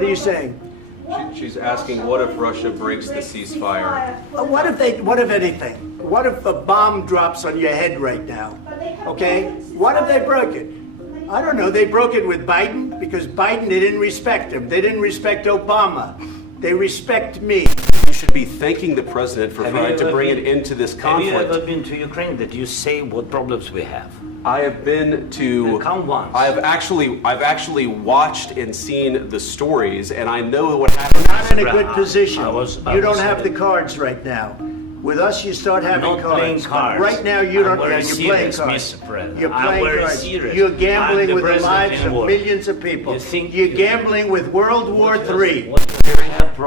What are you saying? She's asking, what if Russia breaks the ceasefire? What if anything? What if a bomb drops on your head right now? Okay? What if they broke it? I don't know. They broke it with Biden because Biden, they didn't respect him. They didn't respect Obama. They respect me. You should be thanking the president for trying to bring an end to this conflict. Have you ever been to Ukraine? That you say what problems we have? I have been to. Come once. I've actually watched and seen the stories, and I know what happened. You're not in a good position. You don't have the saying- cards right now. With us, you start having Not playing cards. Right now, you don't. I'm very You're playing serious, cards. Mr. President. You're I'm playing very cards. serious. You're gambling I'm the with the president lives in of war. millions of people. You think You're you- gambling with World War III.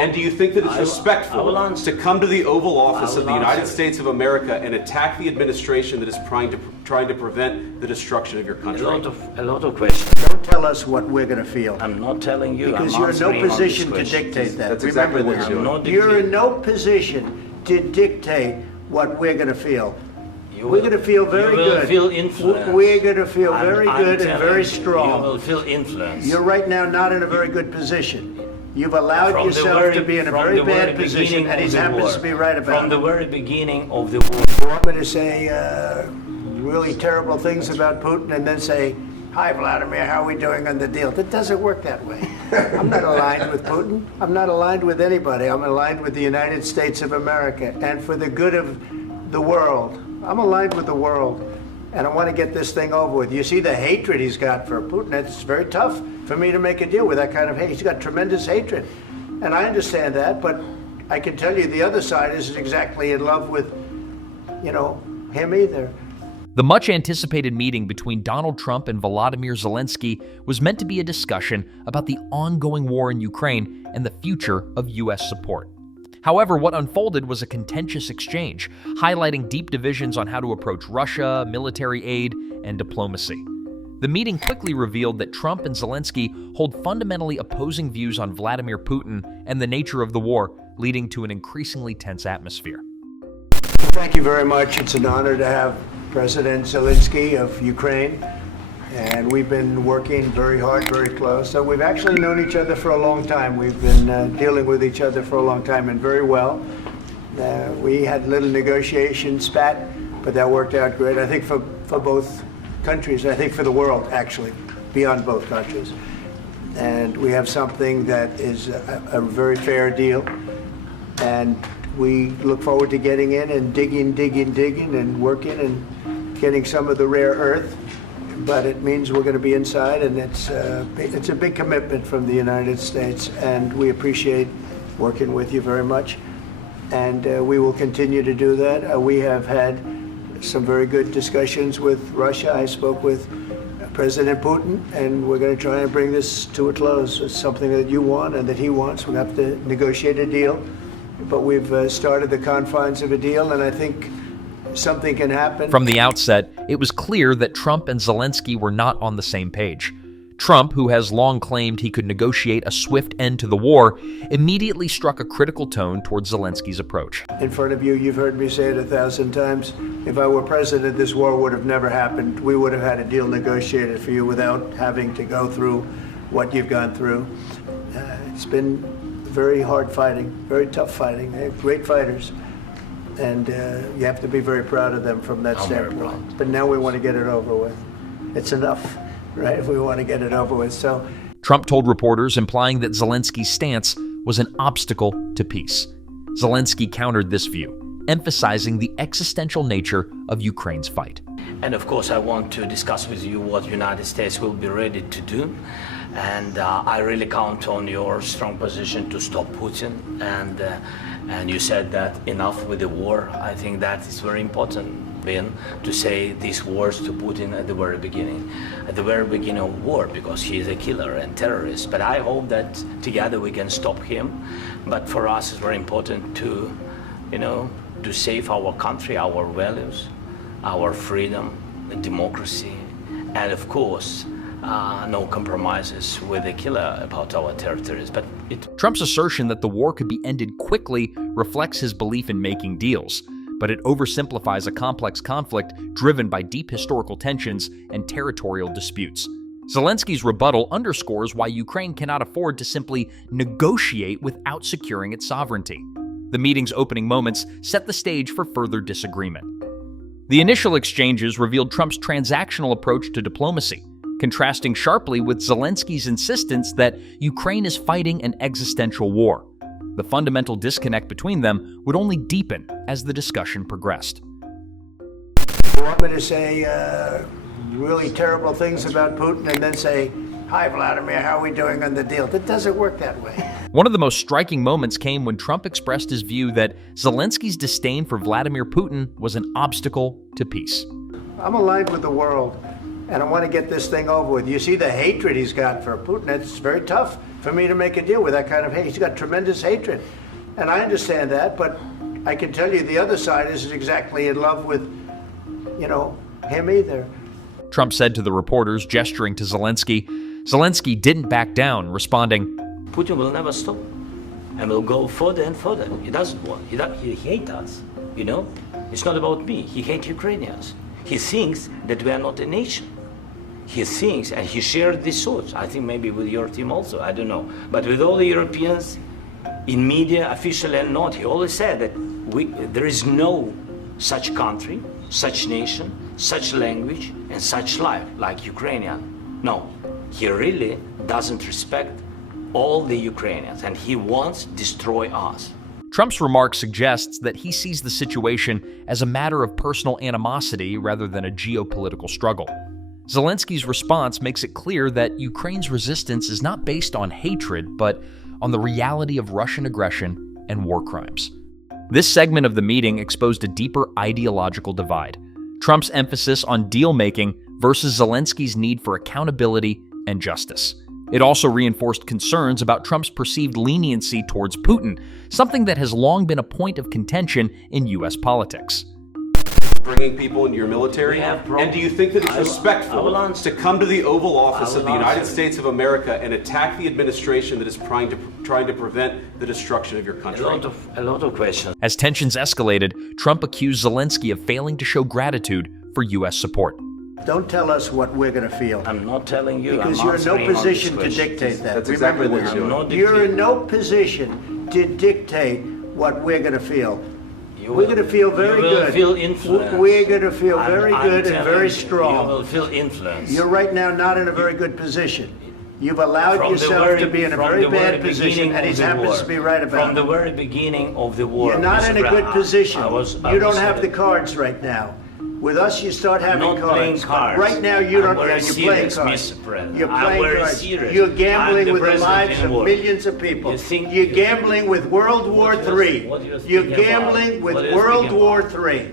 And do you think that it's I will respectful answer. to come to the Oval Office I of the will United answer. States of America and attack the administration that is trying to prevent the destruction of your country? A lot of questions. Don't tell us what we're going to feel. I'm not telling you. Because I'm you're in no answering all these position to questions. dictate that. That's exactly Remember what this. you're doing. I'm not You're in dictating. no position to dictate what we're going to feel. You We're will- going to feel very you will good. feel influenced. We're going to feel I'm- very I'm good and telling very you, strong. You will feel influence. You're right now not in a very good position. You've allowed From the yourself very- to be in a from very the bad very position, beginning and he of the happens war. to be right about From the it. very beginning of the war. You want me to say really terrible things about Putin and then say, "Hi, Vladimir, how are we doing on the deal?" That doesn't work that way. I'm not aligned with Putin. I'm not aligned with anybody. I'm aligned with the United States of America and for the good of the world. I'm aligned with the world, and I want to get this thing over with. You see the hatred he's got for Putin. It's very tough for me to make a deal with that kind of hate. He's got tremendous hatred, and I understand that, but I can tell you the other side isn't exactly in love with, him either. The much-anticipated meeting between Donald Trump and Volodymyr Zelenskyy was meant to be a discussion about the ongoing war in Ukraine and the future of U.S. support. However, what unfolded was a contentious exchange, highlighting deep divisions on how to approach Russia, military aid, and diplomacy. The meeting quickly revealed that Trump and Zelenskyy hold fundamentally opposing views on Vladimir Putin and the nature of the war, leading to an increasingly tense atmosphere. Thank you very much. It's an honor to have President Zelenskyy of Ukraine, and we've been working very hard, very close. So we've actually known each other for a long time. We've been dealing with each other for a long time, and very well. We had a little negotiation spat, but that worked out great. I think for both countries, I think for the world, actually, beyond both countries. And we have something that is a very fair deal, and we look forward to getting in and digging and working and getting some of the rare earth. But it means we're going to be inside, and it's a big commitment from the United States, and we appreciate working with you very much. And we will continue to do that. We have had some very good discussions with Russia. I spoke with President Putin, and we're going to try and bring this to a close. It's something that you want and that he wants. We'll have to negotiate a deal. But we've started the confines of a deal, and I think something can happen. From the outset, it was clear that Trump and Zelenskyy were not on the same page. Trump, who has long claimed he could negotiate a swift end to the war, immediately struck a critical tone towards Zelenskyy's approach. In front of you, you've heard me say it 1,000 times. If I were president, this war would have never happened. We would have had a deal negotiated for you without having to go through what you've gone through. It's been very hard fighting, very tough fighting. They have great fighters, and you have to be very proud of them from that standpoint. But now we want to get it over with. It's enough, right? If we want to get it over with. So Trump told reporters, implying that Zelenskyy's stance was an obstacle to peace. Zelenskyy countered this view, emphasizing the existential nature of Ukraine's fight. And of course, I want to discuss with you what the United States will be ready to do. And I really count on your strong position to stop Putin. And you said that enough with the war. I think that is very important, Ben, to say these words to Putin at the very beginning of war, because he is a killer and terrorist. But I hope that together we can stop him. But for us, it's very important to, to save our country, our values, our freedom, democracy, and of course, no compromises with the killer about our territories. But Trump's assertion that the war could be ended quickly reflects his belief in making deals, but it oversimplifies a complex conflict driven by deep historical tensions and territorial disputes. Zelensky's rebuttal underscores why Ukraine cannot afford to simply negotiate without securing its sovereignty. The meeting's opening moments set the stage for further disagreement. The initial exchanges revealed Trump's transactional approach to diplomacy, contrasting sharply with Zelensky's insistence that Ukraine is fighting an existential war. The fundamental disconnect between them would only deepen as the discussion progressed. You want me to say really terrible things about Putin and then say, "Hi, Vladimir, how are we doing on the deal?" That doesn't work that way. One of the most striking moments came when Trump expressed his view that Zelensky's disdain for Vladimir Putin was an obstacle to peace. I'm aligned with the world, and I want to get this thing over with. You see the hatred he's got for Putin. It's very tough for me to make a deal with that kind of hate. He's got tremendous hatred, and I understand that, but I can tell you the other side isn't exactly in love with, him either. Trump said to the reporters, gesturing to Zelensky. Zelensky didn't back down, responding, Putin will never stop and will go further and further. He doesn't want. He hates us. It's not about me. He hates Ukrainians. He thinks that we are not a nation. He thinks, and he shared these thoughts. I think maybe with your team also. I don't know, but with all the Europeans, in media, official and not, he always said that there is no such country, such nation, such language, and such life like Ukrainian. No, he really doesn't respect all the Ukrainians, and he wants to destroy us. Trump's remark suggests that he sees the situation as a matter of personal animosity rather than a geopolitical struggle. Zelensky's response makes it clear that Ukraine's resistance is not based on hatred, but on the reality of Russian aggression and war crimes. This segment of the meeting exposed a deeper ideological divide: Trump's emphasis on deal-making versus Zelensky's need for accountability and justice. It also reinforced concerns about Trump's perceived leniency towards Putin, something that has long been a point of contention in U.S. politics. Bringing people into your military? We have problems. And do you think that it's I will respectful answer. to come to the Oval Office I of will the United answer. States of America and attack the administration that is trying to prevent the destruction of your country? A lot of questions. As tensions escalated, Trump accused Zelensky of failing to show gratitude for U.S. support. Don't tell us what we're going to feel, I'm not telling you. because I'm you're in no answering on this position to question. dictate that. That's Remember exactly what this. you're doing. I'm not You're in dictating. no position to dictate what we're going to feel. You We're will- going to feel very you will good. Feel influenced. We're going to feel very I'm good and telling very you, strong. You will feel influenced. You're right now not in a very good position. You've allowed From the yourself very- to be in a from very the very bad position, beginning and he of the happens war. to be right about From the it. very beginning of the war. You're not Mr. in a good Brown, position. I was You don't have the at- cards right now. With us, you start having I'm not playing cards. cards. Right now, you I'm don't. very You're playing serious, cards. Mr. President. You're I'm playing very cards. serious. You're I'm gambling the with the president lives in of war. millions of people. You think- You're you- gambling with World War What are you- III. what are you You're speaking about? gambling with What are you World speaking War about? III.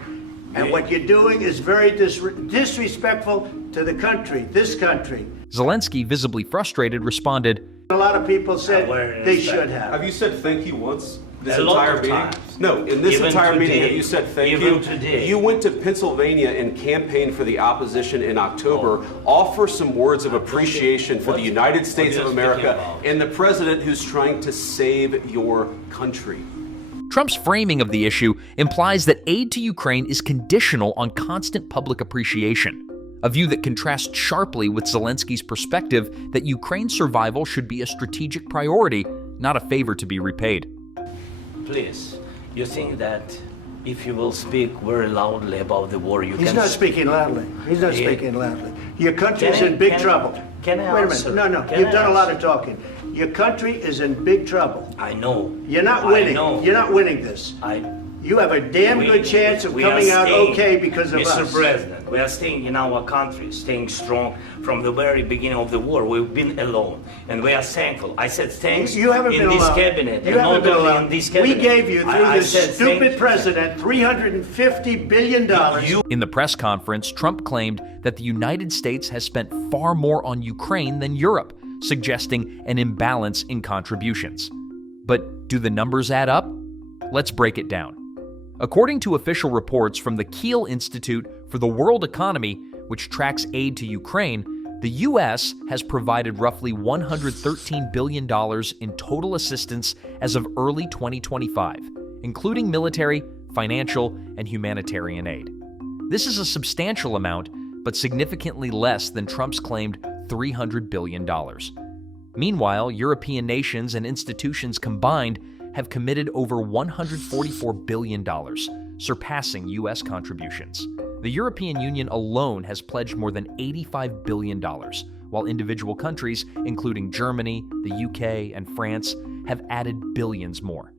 And what you're doing is very disrespectful to the country, this country. Zelensky, visibly frustrated, responded, A lot of people said Well, they respect. should have. Have you said thank you once this A lot entire of meeting? times. No, in this Even entire meeting, today. have you said thank Even you? today. You went to Pennsylvania and campaigned for the opposition in October. Offer some words of appreciation for the United States what of are you speaking America about? and the president who's trying to save your country. Trump's framing of the issue implies that aid to Ukraine is conditional on constant public appreciation, a view that contrasts sharply with Zelensky's perspective that Ukraine's survival should be a strategic priority, not a favor to be repaid. Please, you think that if you will speak very loudly about the war, you He's can... not speaking loudly. He's not He- speaking loudly. Your country's Can I- in big can I- trouble. can I Wait a answer? minute. No, Can you've I done a lot of answer? talking. Your country is in big trouble. I know. You're not I winning. know. You're not winning this. You have a damn good chance of we are coming out staying- okay because of Mr. us. President, we are staying in our country, staying strong from the very beginning of the war. We've been alone, and we are thankful. I said thanks You haven't in been this alone. cabinet, You and haven't not been only alone. in this We cabinet. gave you, through I this said thank stupid you. president, $350 billion. In the press conference, Trump claimed that the United States has spent far more on Ukraine than Europe, suggesting an imbalance in contributions. But do the numbers add up? Let's break it down. According to official reports from the Kiel Institute for the World Economy, which tracks aid to Ukraine, the U.S. has provided roughly $113 billion in total assistance as of early 2025, including military, financial, and humanitarian aid. This is a substantial amount, but significantly less than Trump's claimed $300 billion. Meanwhile, European nations and institutions combined have committed over $144 billion, surpassing U.S. contributions. The European Union alone has pledged more than $85 billion, while individual countries, including Germany, the UK, and France, have added billions more.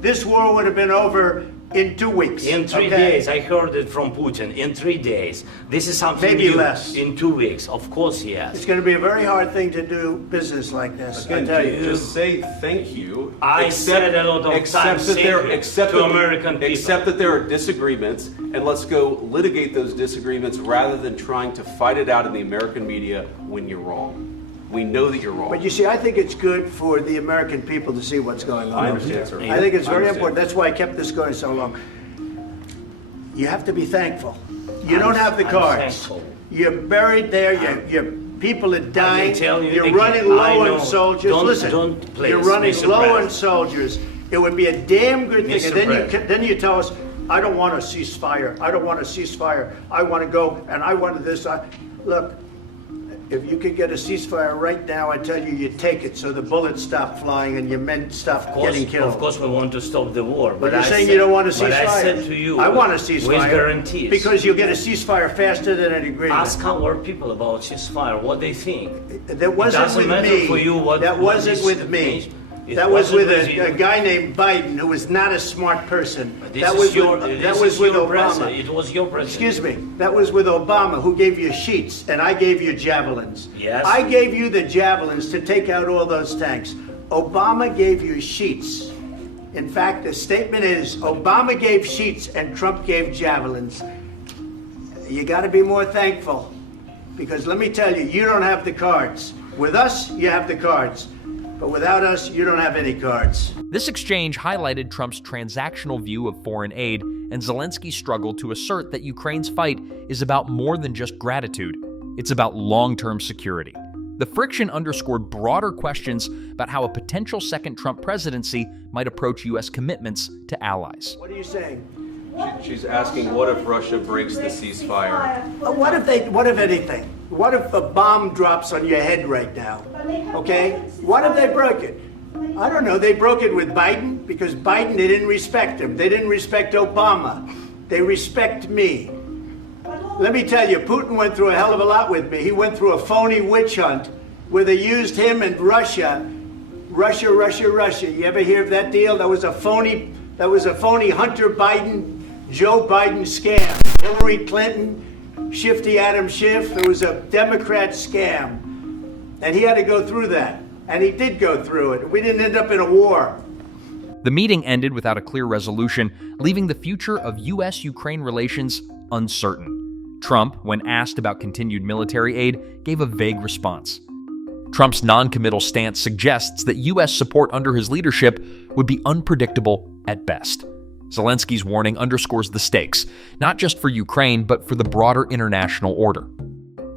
This war would have been over in 2 weeks. In 3 days, I heard it from Putin. In 3 days. This is something Maybe new. less. In 2 weeks, of course, yes. It's going to be a very hard thing to do business like this. I tell you. Just say thank you. I said a lot of times thank you to American people. Accept that there are disagreements, and let's go litigate those disagreements rather than trying to fight it out in the American media when you're wrong. We know that you're wrong. But you see, I think it's good for the American people to see what's going on. I understand, sir. I think it's very important. That's why I kept this going so long. You have to be thankful. You don't have the cards. You're buried there. Your people are dying. You're running low on soldiers. Listen, you're running low on soldiers. It would be a damn good thing. And then you tell us, I don't want a ceasefire. I don't want a ceasefire. I want to go and I want this. Look. If you could get a ceasefire right now, I tell you, you take it so the bullets stop flying and your men stop getting killed. Of course, we want to stop the war. But you're saying you don't want a ceasefire. But I said to you, I want a ceasefire. With guarantees. Because you'll get a ceasefire faster than an agreement. Ask our people about ceasefire, what they think. That wasn't with me. For you what, that wasn't with me. That was with a guy named Biden who was not a smart person. That was with Obama. It was your president. Excuse me. That was with Obama, who gave you sheets, and I gave you javelins. Yes. I gave you the javelins to take out all those tanks. Obama gave you sheets. In fact, the statement is Obama gave sheets and Trump gave javelins. You got to be more thankful, because let me tell you, you don't have the cards. With us, you have the cards. But without us, you don't have any cards. This exchange highlighted Trump's transactional view of foreign aid and Zelensky's struggle to assert that Ukraine's fight is about more than just gratitude. It's about long-term security. The friction underscored broader questions about how a potential second Trump presidency might approach U.S. commitments to allies. What are you saying? She's asking, what if Russia breaks the ceasefire? What if anything? What if a bomb drops on your head right now? Okay? What if they broke it? I don't know. They broke it with Biden because Biden, they didn't respect him. They didn't respect Obama. They respect me. Let me tell you, Putin went through a hell of a lot with me. He went through a phony witch hunt where they used him and Russia. Russia. You ever hear of that deal? That was a phony Hunter Biden, Joe Biden scam. Hillary Clinton, Shifty Adam Schiff. It was a Democrat scam. And he had to go through that. And he did go through it. We didn't end up in a war. The meeting ended without a clear resolution, leaving the future of U.S.-Ukraine relations uncertain. Trump, when asked about continued military aid, gave a vague response. Trump's non-committal stance suggests that U.S. support under his leadership would be unpredictable at best. Zelensky's warning underscores the stakes, not just for Ukraine, but for the broader international order.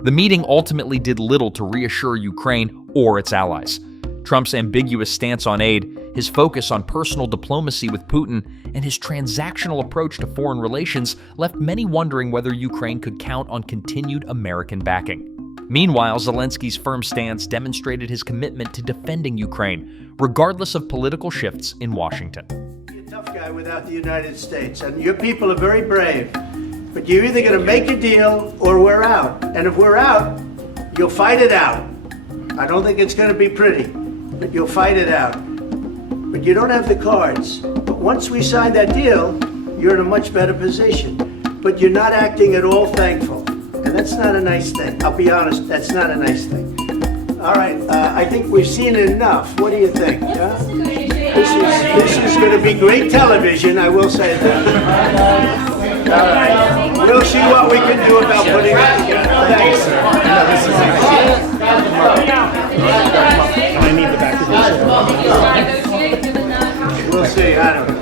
The meeting ultimately did little to reassure Ukraine or its allies. Trump's ambiguous stance on aid, his focus on personal diplomacy with Putin, and his transactional approach to foreign relations left many wondering whether Ukraine could count on continued American backing. Meanwhile, Zelensky's firm stance demonstrated his commitment to defending Ukraine, regardless of political shifts in Washington. You're a tough guy without the United States, and your people are very brave. But you're either going to make a deal or we're out. And if we're out, you'll fight it out. I don't think it's going to be pretty, but you'll fight it out. But you don't have the cards. But once we sign that deal, you're in a much better position. But you're not acting at all thankful. And that's not a nice thing. I'll be honest, that's not a nice thing. All right, I think we've seen enough. What do you think? Huh? This is going to be great television, I will say that. All right. We'll see what we can do about putting it together. Thanks, sir. I need the back of this. We'll see. I don't know.